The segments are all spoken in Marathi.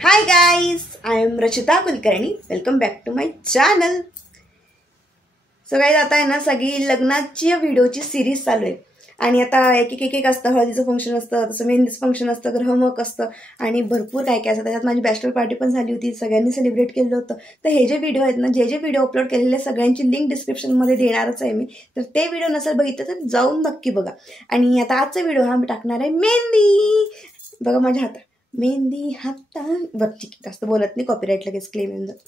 High guys, I am Rachita Kulkarni. Welcome back to my channel. So guys, आता आहे ना सगळी लग्नाची व्हिडिओची सिरीज चालू आहे आणि आता एक असतं. हळदीचं फंक्शन असतं, तसं मेहंदीचं फंक्शन असतं, ग्रहमक असतं आणि भरपूर काय काय असतं. त्याच्यात माझी बॅचलर पार्टी पण झाली होती, सगळ्यांनी सेलिब्रेट केलं होतं. तर हे जे व्हिडिओ आहेत ना, जे व्हिडिओ अपलोड केलेले सगळ्यांची लिंक डिस्क्रिप्शनमध्ये देणारच आहे मी. तर ते व्हिडिओ नसेल बघितलं तर जाऊन नक्की बघा. आणि आता आजचा व्हिडिओ हा मी टाकणार आहे मेहंदी. बघा माझ्या हातात मेहंदी हाता. बरं ठीक आहे, जास्त बोलत नाही, कॉपीराईट लगेच क्लेम येऊन जातं.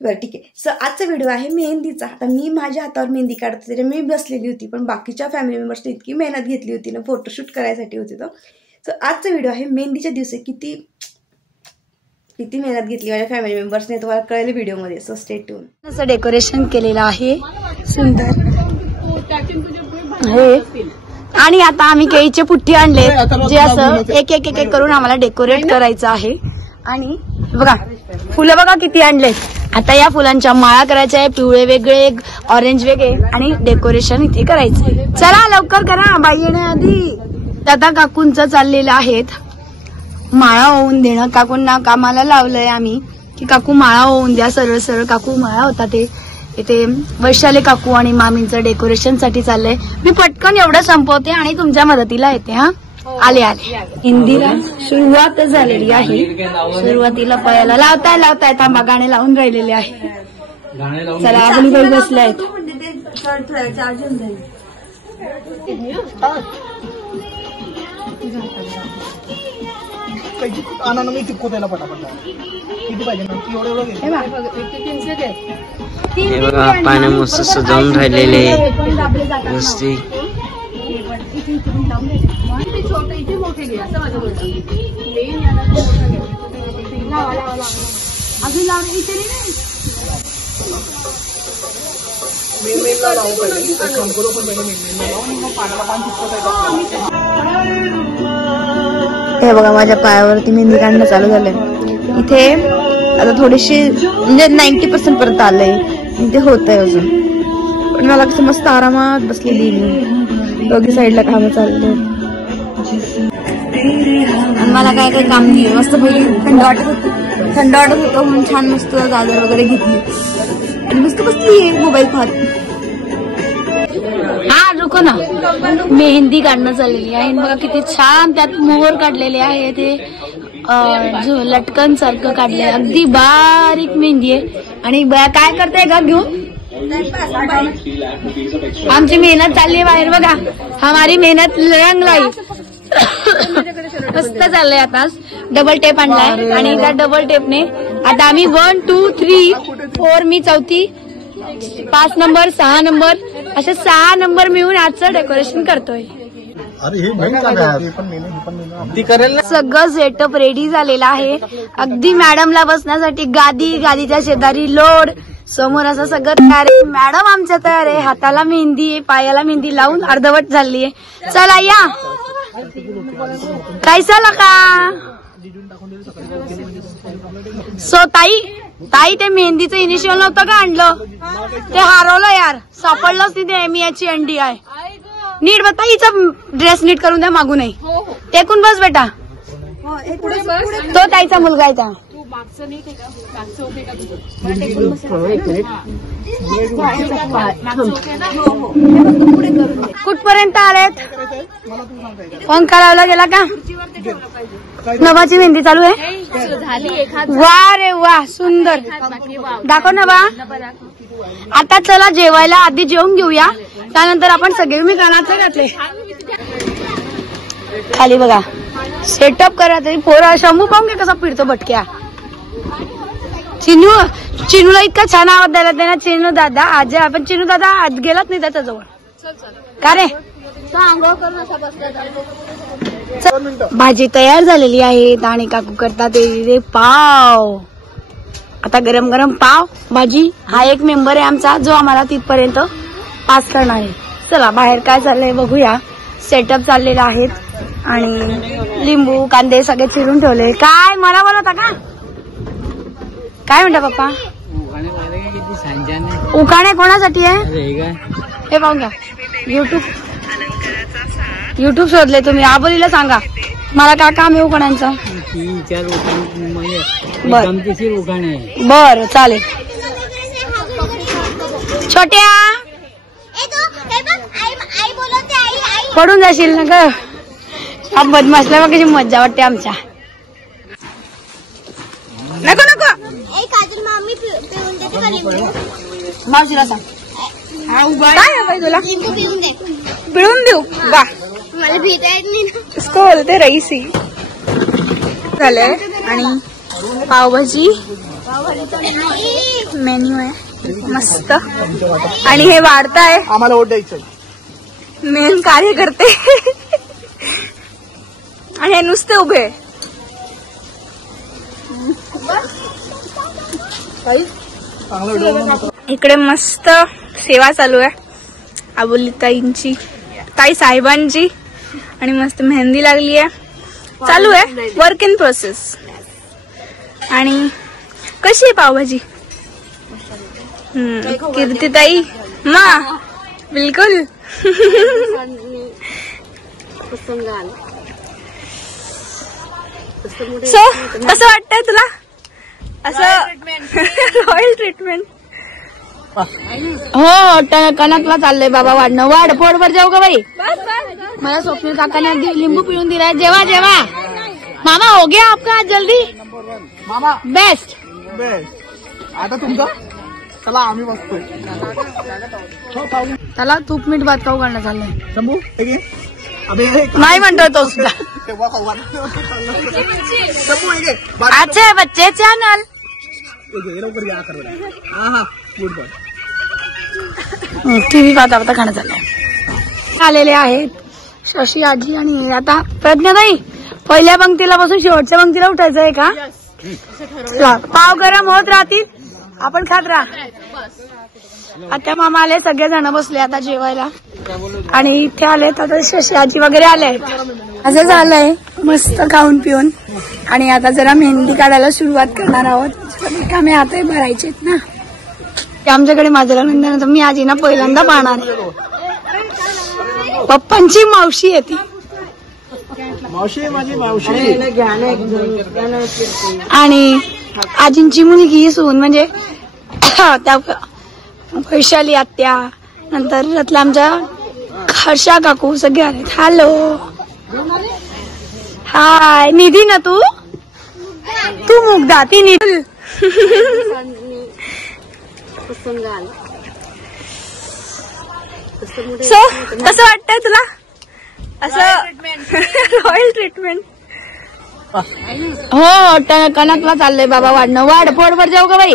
बरं ठीक आहे. सो आजचा व्हिडिओ आहे मेहंदीचा. आता मी माझ्या हातावर मेहंदी काढते, त्याच्या मी बसलेली होती, पण बाकीच्या फॅमिली मेंबर्सने इतकी मेहनत घेतली होती ना, फोटोशूट करायसाठी होती. तो सो आजचा व्हिडिओ आहे मेहंदीच्या दिवशी किती मेहनत घेतली माझ्या फॅमिली मेंबर्सने, तुम्हाला कळेल व्हिडिओमध्ये. So stay tune. असं डेकोरेशन केलेलं आहे, सुंदर हे. आणि आता आम्ही केळीचे पुठ्ठी आणले, जे असं एक एक एक करून आम्हाला डेकोरेट करायचं आहे. आणि बघा फुलं बघा किती आणले. आता या फुलांच्या माळा करायच्या आहे, पिवळे वेगळे, ऑरेंज वेगळे, आणि डेकोरेशन इथे करायचंय. चला लवकर करा, बाई येण्याआधी. दादा काकूंचं चाललेलं आहेत माळा होऊन देणं. काकूंना कामाला लावलंय आम्ही की काकू माळा होऊन द्या. सरळ सरळ काकू माळा होता ते इथे वैशाली काकू आणि मामींचं डेकोरेशन साठी चाललंय. मी पटकन एवढं संपवते आणि तुमच्या मदतीला येते. हा आले हिंदीला सुरुवात झालेली आहे. सुरुवातीला पायाला लावताय थांबा, गाणे लावून राहिलेले आहे. चला आपण काही बसले आहेत. हे बघा पाण्या मस्त सजावून राहिलेले मस्ती. हे बघा माझ्या पायावरती मेहंदी काढणं चालू झालंय. इथे आता थोडीशी म्हणजे 90% पर्यंत आलंय, ते होतंय अजून. पण मला कसं मस्त आरामात बसलेली, दोघी साईडला काम चाललंय. मला काय काय काम नाही, मस्त पहिली थंड वाटत होतं म्हणून छान मस्त गाजर वगैरे घेतली आणि मस्त बसली मोबाईल पाहत. हा रुको ना, मेहंदी काढणं चाललेली आहे. बघा किती छान त्यात मोहर काढलेले आहे, ते लटकन सारखं काढलंय. अगदी बारीक मेहंदी आहे. आणि काय करताय का घेऊन? आमची मेहनत चालली आहे बाहेर. बघा हमारी मेहनत रंग लाई. मस्त चाललंय. आता डबल टेप आणलाय आणि त्या डबल टेपने आता आम्ही 1, 2, 3, 4, मी चौथी, 5 नंबर, 6 नंबर, असे 6 नंबर मिळून आजचं डेकोरेशन करतोय. सगळं सेटअप रेडी झालेलं आहे. अगदी मॅडमला बसण्यासाठी गादी, गादीच्या शेजारी लोड, समोर असं सगळं तयार आहे. मॅडम आमच्या तयार आहे. हाताला मेहंदी, पायाला मेहंदी लावून अर्धवट झाली आहे. चला या. कैसा लगा? सो ताई ते मेहंदीचं इनिशियल नव्हतं का आणलं, ते हरवलं यार, सापडलंच तिथे. एमियाची अंडी आहे. नीट बघ, ताईचा ड्रेस नीट करून द्या मागूनही. टेकून बस बेटा, तो ताईचा मुलगा आहे. त्या कुठपर्यंत आलेत? पंखा लावला गेला का? नभाची मेहंदी चालू आहे. वा रे वा, सुंदर. दाखव ना बा. आता चला जेवायला, आधी जेवून घेऊया, त्यानंतर आपण सगळे मी कानातले घातले. खाली बघा सेटअप करा. तरी पोरा शंभू पाहून घे कसा फिरतो भटक्या. चिनूला इतका छान आवाज द्यायला ना, चिनू दादा आज. आपण चिनू दादा आज गेलाच नाही त्याच्याजवळ का रे? भाजी तयार झालेली आहे आणि काकू करतात रे पाव. आता गरम गरम पाव भाजी. हा एक मेंबर आहे आमचा जो आम्हाला तिथपर्यंत पास करणार आहे. चला बाहेर काय चाललंय बघूया. सेटअप चाललेला आहेत आणि लिंबू कांदे सगळे चिरून ठेवले. काय मला बोलता का? काय म्हणता पप्पा? उखाणे कोणासाठी आहे हे पाहून घ्या. युट्यूब शोधले तुम्ही, आबोलीला सांगा मला काय काम आहे उखाण्यांचं. बर चालेल. छोट्या पडून जाशील ना ग. हा बदमाशला बघ कशी मज्जा वाटते आमच्या. नको नको मावशीला सांग. काय आहे तुला पिळून देऊ वा. मला इसको बोलते रईसी. झालंय आणि पावभाजी मेन्यू आहे मस्त. आणि हे वाढताय आम्हाला ओढ द्यायचं मेन कार्य करते. आणि हे नुसते उभे. इकडे मस्त सेवा चालू आहे आबोली ताईंची, ताई साहेबांची. आणि मस्त मेहंदी लागली आहे. चालू आहे वर्क इन प्रोसेस. आणि कशी आहे पावभाजी. कीर्तिताई मा बिलकुल. सो कसं वाटतंय तुला असं रॉयल ट्रीटमेंट. हो कणकला चाललंय बाबा वाढणं. वाढ पोटभर जाऊ का बाई. मला स्वप्नील काकाने अगदी लिंबू पिळून दिलाय. जेवा जेवा मामा हो गया आपका आज जल्दी. मामा बेस्ट. आता तुमचं चला आम्ही बसतोय. त्याला तूप मीठ भात खाऊ घालणं चाललंय. शंभू नाही म्हणतोय तो सुद्धा. अच्छे बच्चे चॅनल टीव्ही पाहता पाहता खाणं चाललंय. आलेले आहेत शशी आजी आणि आता प्रज्ञाताई. पहिल्या पंक्तीला बसून शेवटच्या पंक्तीला उठायचं आहे का. पाव गरम होत राहतील आपण खात राहा. आता मामा आले सगळेजण बसले आता जेवायला. आणि इथे आलेत आता शशी आजी वगैरे आले आहेत. असं झालंय मस्त खाऊन पिऊन. आणि आता जरा मेहंदी काढायला सुरुवात करणार आहोत. रिकामे हातही भरायचेत ना. आमच्याकडे माझ्या नंतर मी आजी ना पहिल्यांदा पाहणार आहे. पप्पांची मावशी आहे ती. मावशी माझी मावशी. आणि आजींची मुलगी सून म्हणजे त्या वैशाली आत्या. नंतर रतलामच्या हर्षा काकू सगळे आलेत. Hello hi. निधी ना तू मुग्धा ती निधी. सो कसं वाटतंय तुला असं रॉयल ट्रीटमेंट. हो कणकला चाललंय बाबा वाढणं. वाढ पोटभर जाऊ का बाई.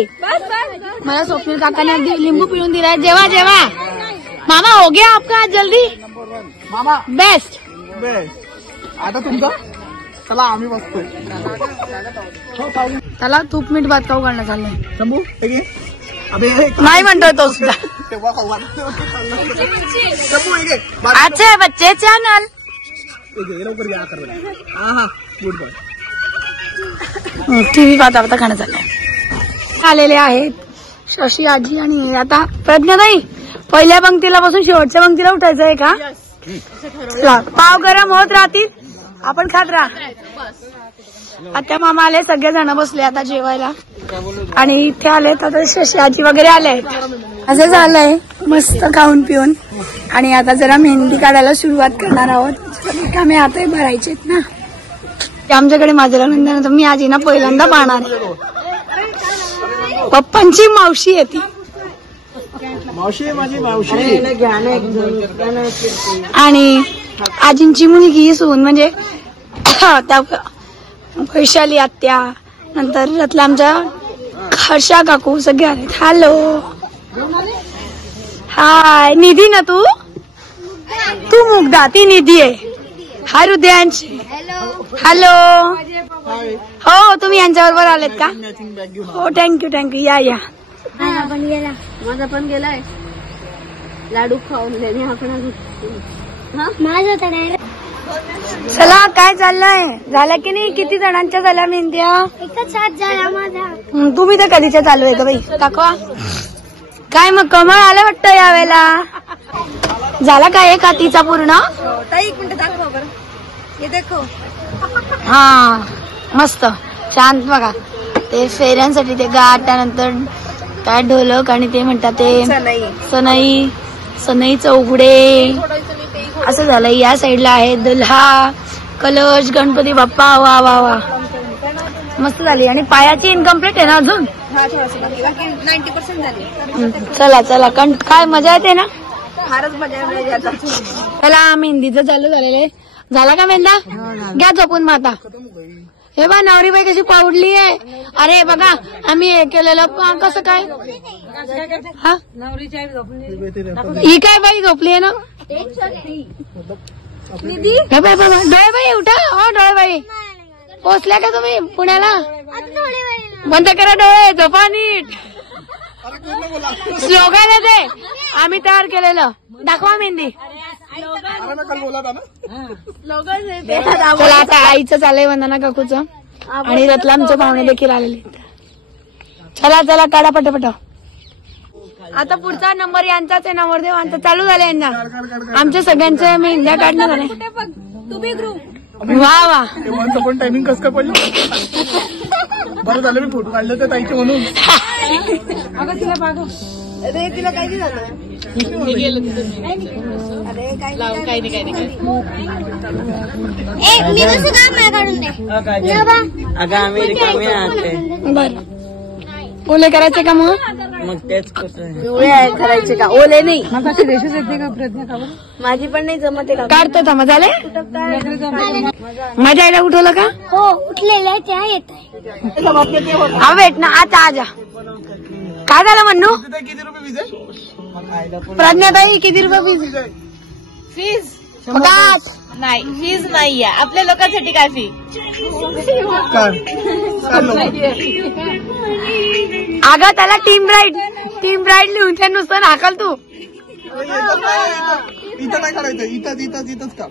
मला स्वप्नील काकाने अगदी लिंबू पिळून दिलाय. जेवा जेवा मामा हो गया आपका आज जल्दी. मामा बेस्ट. आता तुमचं चला आम्ही बसतोय. त्याला तूप मीठ भात खाऊ घालणं चाललंय. शंभू नाही म्हणतोय तो सुद्धा. अच्छे बच्चे चॅनल टीव्ही पाहता पाहता खाणं चाललंय. आलेले आहेत शशी आजी आणि आता प्रज्ञाताई. पहिल्या पंक्तीला बसून शेवटच्या पंक्तीला उठायचं आहे का. पाव गरम होत राहतील आपण खात राहा. आता मामा आले सगळेजण बसले आता जेवायला. आणि इथे आलेत आता शशी आजी वगैरे आले आहेत. असं झालंय मस्त खाऊन पिऊन. आणि आता जरा मेहंदी काढायला सुरुवात करणार आहोत. रिकामे हातही भरायचेत ना. आमच्याकडे माझ्या नंतर मी आजी ना पहिल्यांदा पाहणार आहे. पप्पांची मावशी आहे ती. मावशी माझी मावशी. आणि आजींची मुलगी सून म्हणजे त्या वैशाली आत्या. नंतर रतलामच्या हर्षा काकू सगळे आलेत. Hello hi. निधी ना तू मुग्धा ती निधी आहे. हाय हृदयांश. हॅलो हो तुम्ही यांच्याबरोबर आलेत का. हो थँक्यू या या. माझा पण गेलाय लाडू खाऊन देणे आपण. चला काय चाललंय. झालं की नाही. किती जणांच्या झाल्या मेहंद्या. एकच हात झाला माझा. तुम्ही तर कधीच्या चालू आहे का बाई. दाखवा. काय मग कमळ आलं वाटतं यावेळेला. झाला का एक हातीचा पूर्ण? ताई एक मिनिट दाखव बरं. हे देखो. हा मस्त शांत. बघा ते फेऱ्यांसाठी ते गाठानंतर काय ढोलक आणि ते म्हणतात ते सनई. सनईचं उघडे असं झालं. या साईडला आहे दुल्हा, कलश, गणपती बाप्पा. वा वा वा मस्त झाली. आणि पायाची इनकम्प्लीट आहे ना अजून? 90% झाली. चला चला काय मजा येते ना. फारच मजा येते. चला मेहंदीचं चालू झालेलं आहे. झाला का मेहंदा? घ्या झोपून माता. हे बा नवरीबाई कशी पावडली आहे. अरे बघा आम्ही हे केलेलं कसं काय. हा ही काय बाई झोपली आहे ना. डोळेबाई उठा. हो डोळेबाई पोचल्या का तुम्ही पुण्याला? बंद करा डोळे, झोपा नीट. स्लोगन आहे ते आम्ही तयार केलेलं. दाखवा मेहंदी. चला आता आईचं चाललंय वंदना काकूचं आणि रतलामचे पाहुणे देखील आलेले. चला चला काढा पटापट. आता पुढचा नंबर यांचाच आहे. नवरदेवांचा चालू झालं यांना. आमच्या सगळ्यांच्या मेहंद्या काढणं झाले. वा वा पण टायमिंग कसं काय पडलं. बरं झालं मी फोटो काढले तर ताईचे म्हणून. अरे तिला काय झालं. अगं आम्ही रिकामी आहात. बर ओले करायचे का मग तेच पिवळे करायचे का ओले नाही. माझी पण नाही जमत. काढतो थांबा. झाले मजा यायला उठवलं का? हो उठलेल्या त्या येत आहे. हा वेट ना आता आजा. काय झालं म्हणू? किती रुपये फीज आहे? प्रज्ञाताई किती रुपये फीज? नाही फीज नाहीये. आपल्या लोकांसाठी काय फी? अगं त्याला टीम ब्राईड लिहून त्या नुसतं हाकल तू. इथं नाही करायचं. इथंच का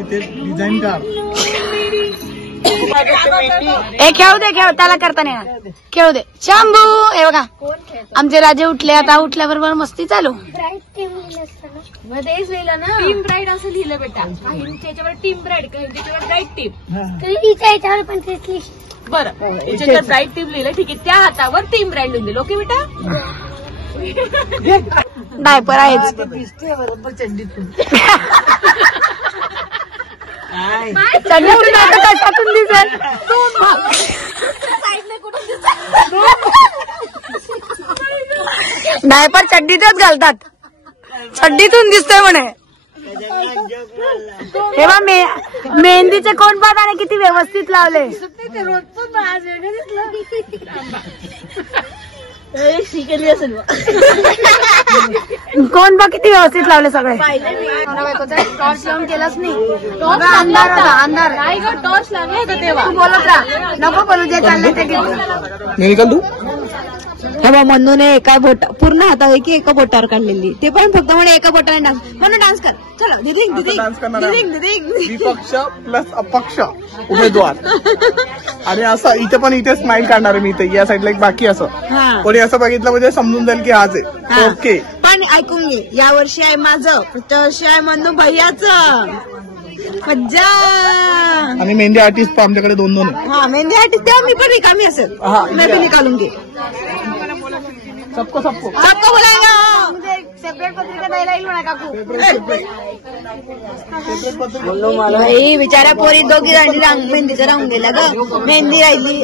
इथे डिझाईन कार. हे खेळू दे त्याला करता नाही येणार. खेळू दे शंभू. हे बघा आमचे राजे उठले. आता उठल्याबरोबर मस्ती चालू. तेच लिहिलं ना टीम ब्राईड असं लिहिलं बेटा. त्याच्यावर टीम ब्राईड त्याच्यावर ब्राईड टीम. याच्यावर पण तेच लिहिलं. बरं याच्यावर ब्राईड टीम लिहिलं ठीक आहे. त्या हातावर टीम ब्राईड लिहून दिलं. ओके बेटा. डायपर आहेच. कशातून दिसेल. डायपर चड्डीतच घालतात. चड्डीतून दिसतोय म्हणे. हे बा मेहंदीचे कोण पाहताने किती व्यवस्थित लावले. कोण बा किती व्यवस्थित लावले सगळे. टॉर्च लावून केलाच नाही. अंधार अंधार टॉर्च लागला का तेव्हा. तू बोलत राहा. नको बोलू जे चाललंय ते निकाल तू. हे बा म्हणून एका बोट पूर्ण हातावर की एका बोटावर काढलेली. ते पण फक्त म्हणे एका बोटाने डान्स. म्हणून डान्स कर. चला विपक्ष प्लस अपक्ष उमेदवार. आणि असं इथे स्माइल काढणार आहे मी. इथे या साईडला एक बाकी असं कोणी असं बघितलं म्हणजे समजून जाईल की आज आहे. ओके पण ऐकून घे. या वर्षी आहे माझं. पुढच्या वर्षी आहे म्हणून भैयाचं. मज्जा. आणि मेहंदी आर्टिस्ट आमच्याकडे 2 हा मेहंदी आर्टिस्ट तेव्हा मी पण रिकामी असेल. मी पण निकालून घे. सबको बोलायला सेपरेट पत्रिका द्यायला येईल म्हणा काकू. बाई बिचारा पोरी दोघी मेहंदीचं राहून गेला ग. मेहंदी राहिली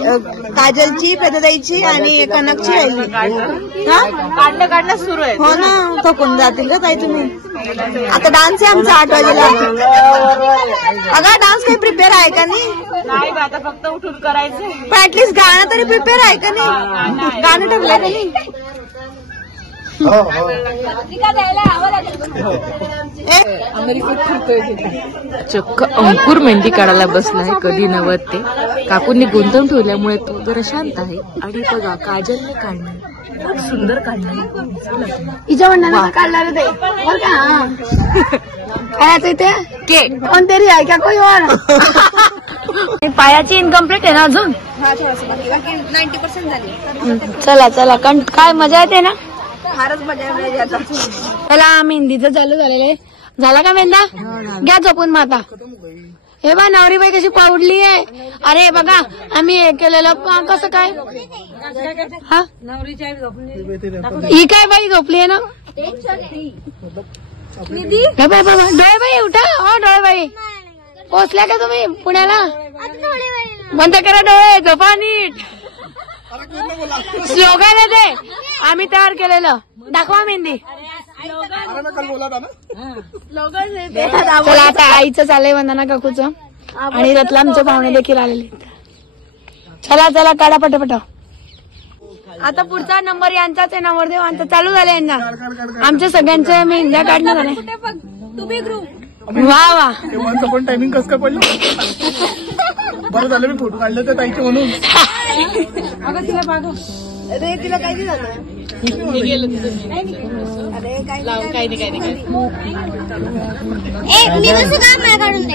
काजलची, फेदाईची आणि कनकची राहिली. काढणं सुरू आहे. हो ना थकून जातील ग ताई तुम्ही. आता डान्स आहे आमचा 8 वाजेला. अगं डान्स काही प्रिपेअर आहे का नाही? आता फक्त उठून करायचं. पण ऍटलीस्ट गाणं तरी प्रिपेअर आहे का नाही? गाणं ठरलंय का नाही? चक्क अंकुर मेहंदी काढायला बसलाय. कधी नव्हत ते. काकूंनी गुंतवून ठेवल्यामुळे तो जरा शांत आहे. आणि बघा काजलने काढणार खूप सुंदर काढणार. हिच्या म्हणणार काढणार ते बरं का. काय इथे के कोणतरी आहे का कोई और. पायाची इनकम्प्लीट आहे ना अजून. 90% झाली. चला काय मजा येते ना. फारच मजा मिळाली आता. चला मेहंदीचं चालू झालेलं आहे. झाला का मेहंदा? घ्या झोपून माता. हे बा नवरीबाई कशी पावडली आहे. अरे बघा आम्ही हे केलेलं कसं काय. हा ही काय बाई झोपली आहे ना. डोळेबाई उठा. हो डोळेबाई पोचल्या का तुम्ही पुण्याला? बंद करा डोळे, झोपा नीट. स्लोगन आहे ते आम्ही तयार केलेलं. दाखवा मेहंदी. चला आता आईचं चाललंय वंदना काकूचं आणि रतलामचे पाहुणे देखील आलेले. चला चला काढा पटापट. आता पुढचा नंबर यांचाच आहे. नवरदेव यांचा चालू झाला. यांना आमच्या सगळ्यांच्या मेहंद्या काढणं झाल्या. वा वा पण टायमिंग कसं काय पडलं. बरं झालं मी फोटो काढले तर ताईचे म्हणून. अरे तिला काही झालं. मी कसं काम नाही काढून दे.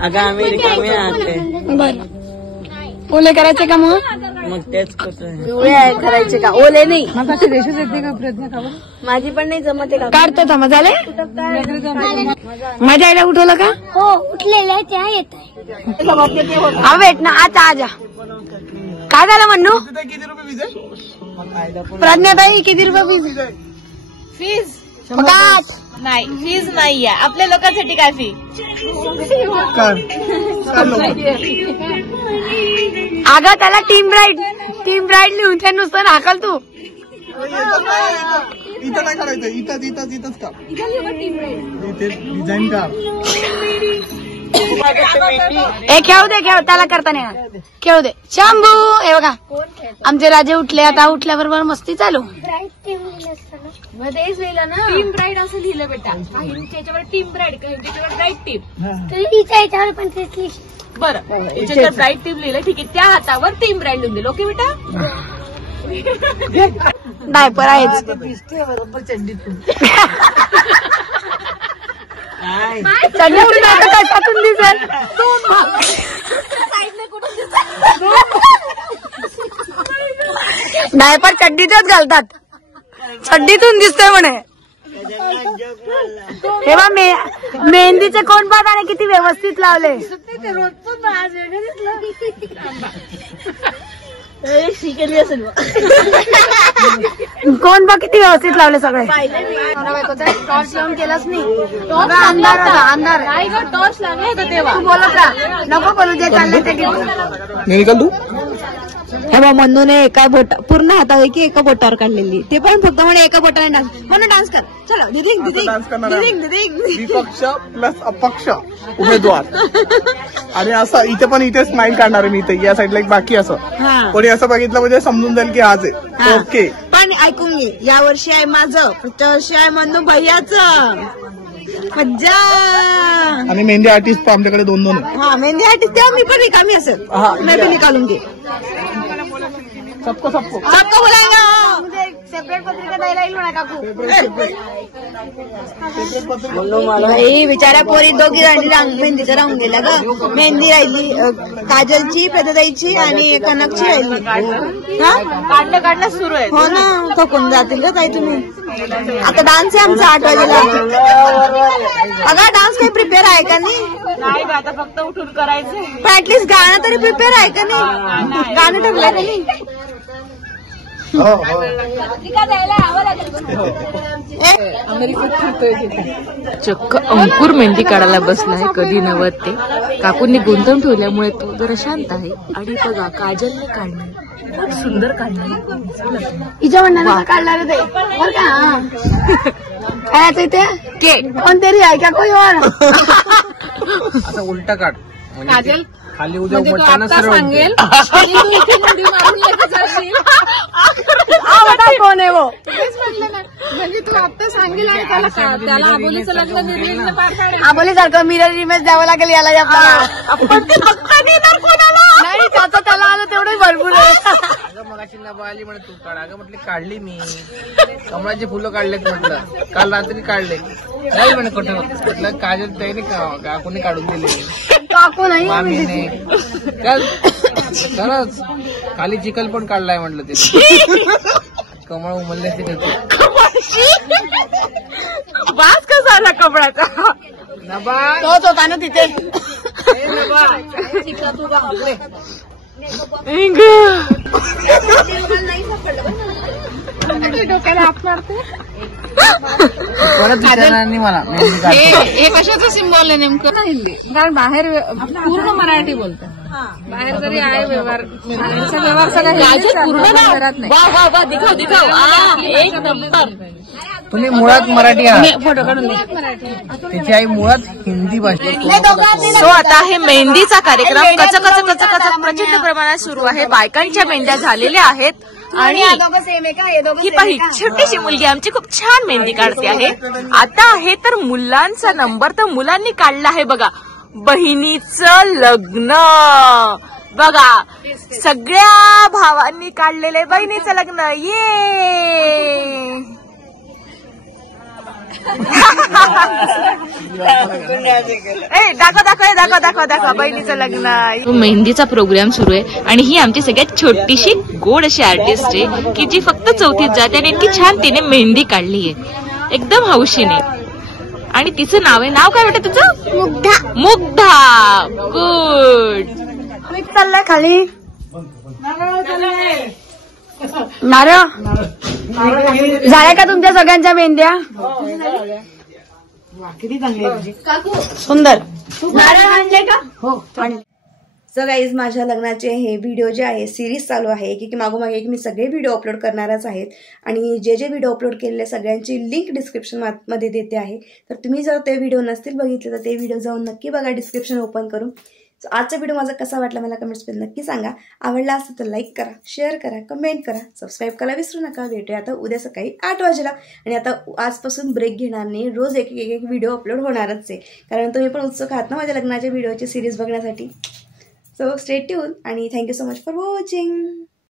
अगं आम्ही रिकामे आहोत. बर ओले करायचे का मग तेच करतोय. पिवळे करायचे का ओले नाही. माझी पण नाही जमते का. काढतो थांबा. झाले माझ्या आईला उठवलं का? हो उठलेलं आहे त्या येत आहे. हा वेट ना आता आजा. काय झालं म्हणू? किती रुपये विजय? प्रज्ञाताई किती रुपये फीज? फुकट नाही फीज नाहीये आपल्या लोकांसाठी. काय फी? अगं त्याला टीम ब्राईड लिहून त्या नुसतं हाकल तू. इथं नाही करायचं. इथंच का इथे डिझाईन का. हे खेळू दे त्याला करता नाही येणार. खेळू दे शंभू. हे बघा आमचे राजे उठले. आता उठल्याबरोबर मस्ती चालू. तेच लिहिलं ना टीम ब्राईड असं लिहिलं बेटा. त्याच्यावर टीम ब्राईड त्याच्यावर ब्राईड टीम. तिच्या याच्यावर पण तेच लिहिलं. बरं त्याच्यावर ब्राईड टीम लिहिलं. ठीक आहे त्या हातावर टीम ब्राईड लिहून दिलं. ओके बेटा. डायपर आहेच. टाकून दिसेल. डायपर चड्डीतच घालतात. चड्डीतून दिसतोय म्हणे. तेव्हा मेहंदीचे कोण पाहताने किती व्यवस्थित लावले. कोण बा किती व्यवस्थित लावले सगळे. टॉर्च लावून केलाच नाही. अंधार टॉर्च लागले होते तेव्हा. बोलत राहा नको बोलू. जे चाललंय ते निकाल तू. हे बा मंदूने एका बोटा पूर्ण हातापैकी एका बोटावर काढलेली. ते पण फक्त म्हणे एका बोटाने डान्स. म्हणून डान्स कर. चला डान्स करणार. विपक्ष प्लस अपक्ष उमेदवार आणि असं इथे पण इथे स्माइल काढणार मी इथे या साईडला एक बाकी असं. कोणी असं बघितलं म्हणजे समजून जाईल की आज आहे. ओके पण ऐकून घे. या वर्षी आहे माझं. पुढच्या वर्षी आहे मंदू भैयाचं. मज्जा. आणि मेहंदी आर्टिस्ट आमच्याकडे 2 हा मेहंदी आर्टिस्ट तेव्हा मी पण रिकामी असेल. मी पण निकालून घे. सबको बोलायला सेपरेट पत्रिका द्यायला येईल म्हणा काकू. भाई बिचाऱ्या पोरी दोघी मेहंदीचं राहून गेल्या ग. मेहंदी राहिली काजलची, प्रदाताईची आणि कनकची राहिली. काढणं सुरू आहे. हो ना थकून जातील ग ताई तुम्ही. आता डान्स आहे आमचा 8 वाजेला. अगं डान्स काही प्रिपेअर आहे का नाही? आता फक्त उठून करायचं. पण ऍटलीस्ट गाणं तरी प्रिपेअर आहे का नाही? गाणं ठरलंय का नाही? चक्क अंकुर मेहंदी काढायला बसलाय. कधी नव्हत ते. काकूंनी गुंतवून ठेवल्यामुळे तो जरा शांत आहे. आणि बघा काजलने काढणे खूप सुंदर काढणे. हिच्या म्हणण्यानं काढणार ते बरं का. काय आता इथे कोणतरी आहे का कोई और. आता उलटा काढ. काजल खाली उद्या उमटताना सांगेल कोण आहे वो. म्हणजे तू आता सांगेल आणि त्याला आबोलीचं लग्न आबोली सारखं मिरर इमेज द्यावं लागेल याला. नाही त्याचं त्याला आलं तेवढं भरपूर आहे. मगाशी नबा आली म्हणे तू काढ. अगं म्हटली काढली मी. कमळाची फुलं काढलेत म्हटलं. काल रात्री काढले. नाही म्हणे कुठे म्हटलं काजल त्याने काकूने काढून दिले. काकू नाही मामीने खरंच खाली चिखल पण काढलाय म्हटलं ते. कमळ उमलले असते त्याचं. वास कसा आला कमळाचा? नबा तोच होता ना तिथे. परत विचारणार नाही मला. हे कशाचं सिम्बॉल आहे नेमकं? हिंदी, कारण बाहेर पूर्ण मराठी बोलतात. बाहेर जरी आहे व्यवहार सगळा घरात नाही. तुम्ही मुळात मराठी आहात. फोटो काढून त्याची आई मुळात हिंदी भाषेत. सो आता हे मेहंदीचा कार्यक्रम कच कच कच कच प्रचंड प्रमाणात सुरू आहे. बायकांच्या मेहंद्या झालेल्या आहेत आणि ही पाही छोटीशी मुलगी आमची खूप छान मेहंदी काढते आहे. आता आहे तर मुलांचा नंबर. तर मुलांनी काढला आहे बघा बहिणीचं लग्न. बघा सगळ्या भावांनी काढलेले बहिणीचं लग्न. ये दाखव बहिणीचं लग्न. मेहंदीचा प्रोग्राम सुरू आहे आणि ही आमची सगळ्यात छोटीशी गोड अशी आर्टिस्ट आहे की जी फक्त 4थीत जाते आणि इतकी छान तिने मेहंदी काढली आहे एकदम हौशीने. आणि तिचं नाव आहे, नाव काय वाटतं तुझं? मुग्धा. गुड. चाललाय खाली नारळ. झाल्या का तुमच्या सगळ्यांच्या मेहंद्या? सुंदर. नारळ आणले का? हो. सो गाईज माझ्या लग्नाचे हे व्हिडिओ जे आहे सिरीज चालू आहे एक मागोमागे एक मी सगळे व्हिडिओ अपलोड करणारच आहेत. आणि जे व्हिडिओ अपलोड केलेले सगळ्यांची लिंक डिस्क्रिप्शन मध्ये देते आहे. तर तुम्ही जर ते व्हिडिओ नसतील बघितले तर ते व्हिडिओ जाऊन नक्की बघा डिस्क्रिप्शन ओपन करून. सो आजचा व्हिडिओ माझा कसा वाटला मला कमेंट्समध्ये नक्की सांगा. आवडला असेल तर लाईक करा, शेअर करा, कमेंट करा, सबस्क्राईब करायला विसरू नका. भेटूया आता उद्या सकाळी 8 वाजेला. आणि आता आजपासून ब्रेक घेणार नाही, रोज एक व्हिडिओ अपलोड होणारच आहे. कारण तुम्ही पण उत्सुक आहात ना माझ्या लग्नाच्या व्हिडिओची सिरीज बघण्यासाठी. सो स्टे ट्यून आणि thank you so much for watching.